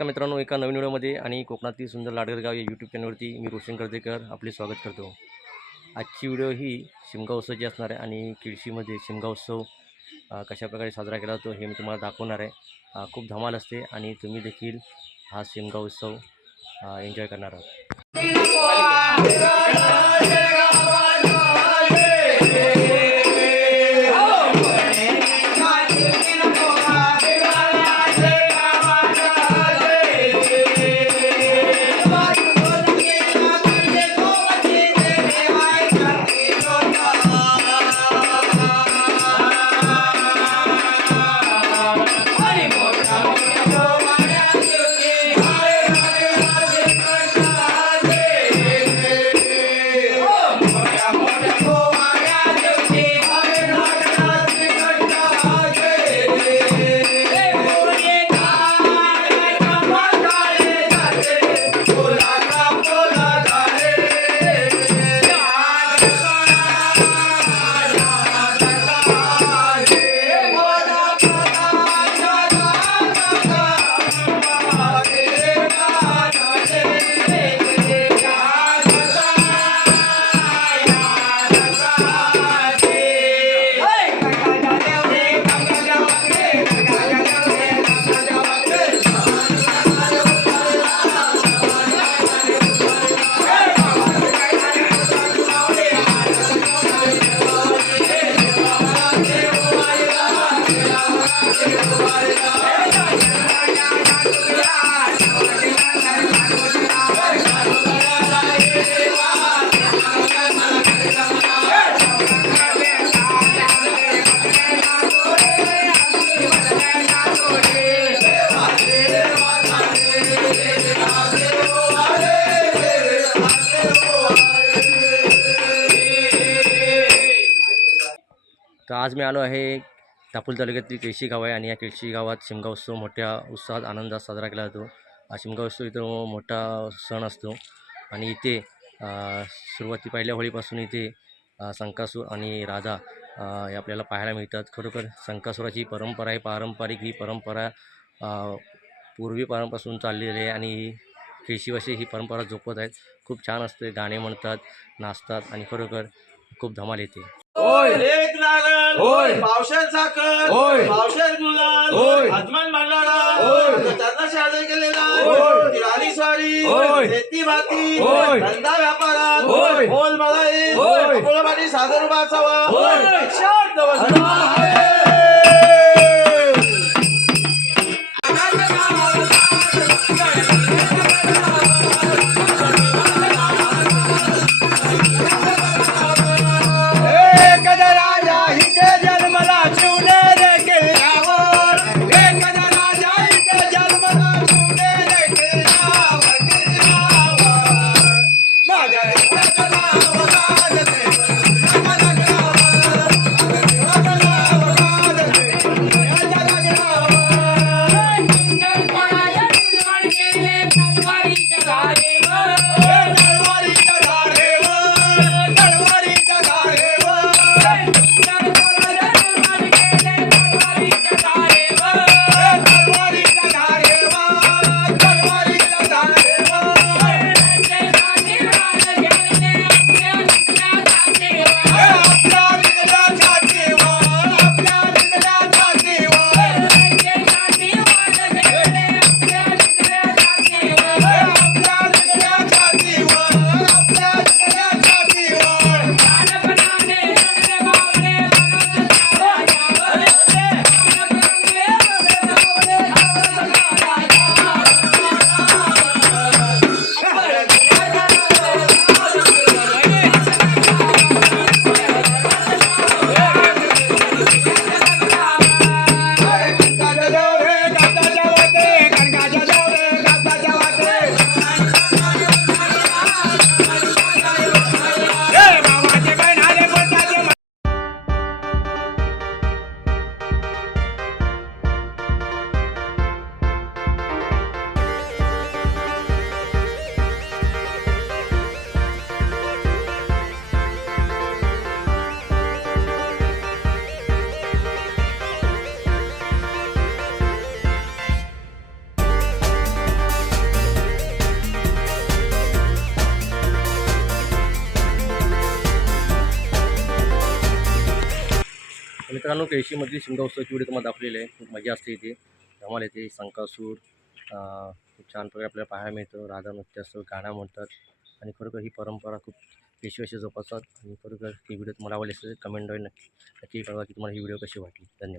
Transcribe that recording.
नमस्कार मित्रांनो, एका नवीन व्हिडिओमध्ये आणि कोकणातील सुंदर लाडगर गाव या यूट्यूब चॅनलवरती मी रोशन कर्जेकर आपले स्वागत करतो। आजची व्हिडिओ ही शिमगा उत्सवाची असणार आहे आणि किळशीमध्ये शिमगा उत्सव कशाप्रकारे साजरा केला जातो हे मी तुम्हाला दाखवणार आहे। खूप धमाल असते आणि तुम्ही देखील हा शिमगा उत्सव एन्जॉय करणार आहात। तर आज मी आलो आहे दापोली तालुक्यातील केळशी गाव आहे आणि या केळशी गावात शिमगा उत्सव मोठ्या उत्साहात आनंदात साजरा केला जातो। शिमगा उत्सव इथं मोठा सण असतो आणि इथे सुरुवाती पहिल्या होळीपासून इथे संकासूर आणि राधा हे आपल्याला पाहायला मिळतात। खरोखर संकासुराची परंपरा आहे, पारंपरिक ही परंपरा पूर्वीपासून चाललेली आहे आणि केळशीवासी ही परंपरा जोपत आहेत। खूप छान असते, गाणे म्हणतात, नाचतात आणि खरोखर खूप धमाल येते। एक नारळ, पावशेर साखर, पावशेर गुलाल, आजमान भंडारा, त्याचा शाळे केलेला, राणी स्वारी, शेती भाती, धंदा व्यापारात, बोल मलाई, अकोलाबाडी सादर बाचावा, शांत बसा। मित्रांनो, केळशीमधली शिमगा उत्सवाची व्हिडिओ तुम्हाला दाखवलेली आहे. खूप मजा असते इथे, धमाल येते. शंकासूर खूप छान प्रकारे आपल्याला पाहायला मिळतं. राधा नृत्य असतं, गाणं म्हणतात आणि खरोखर ही परंपरा खूप पेशवेशी जोपासतात. आणि खरोखर ही व्हिडिओ तुम्हाला आवडली असेल कमेंटद्वारे नक्की नक्की कळवा की तुम्हाला ही व्हिडिओ कशी वाटली. धन्यवाद.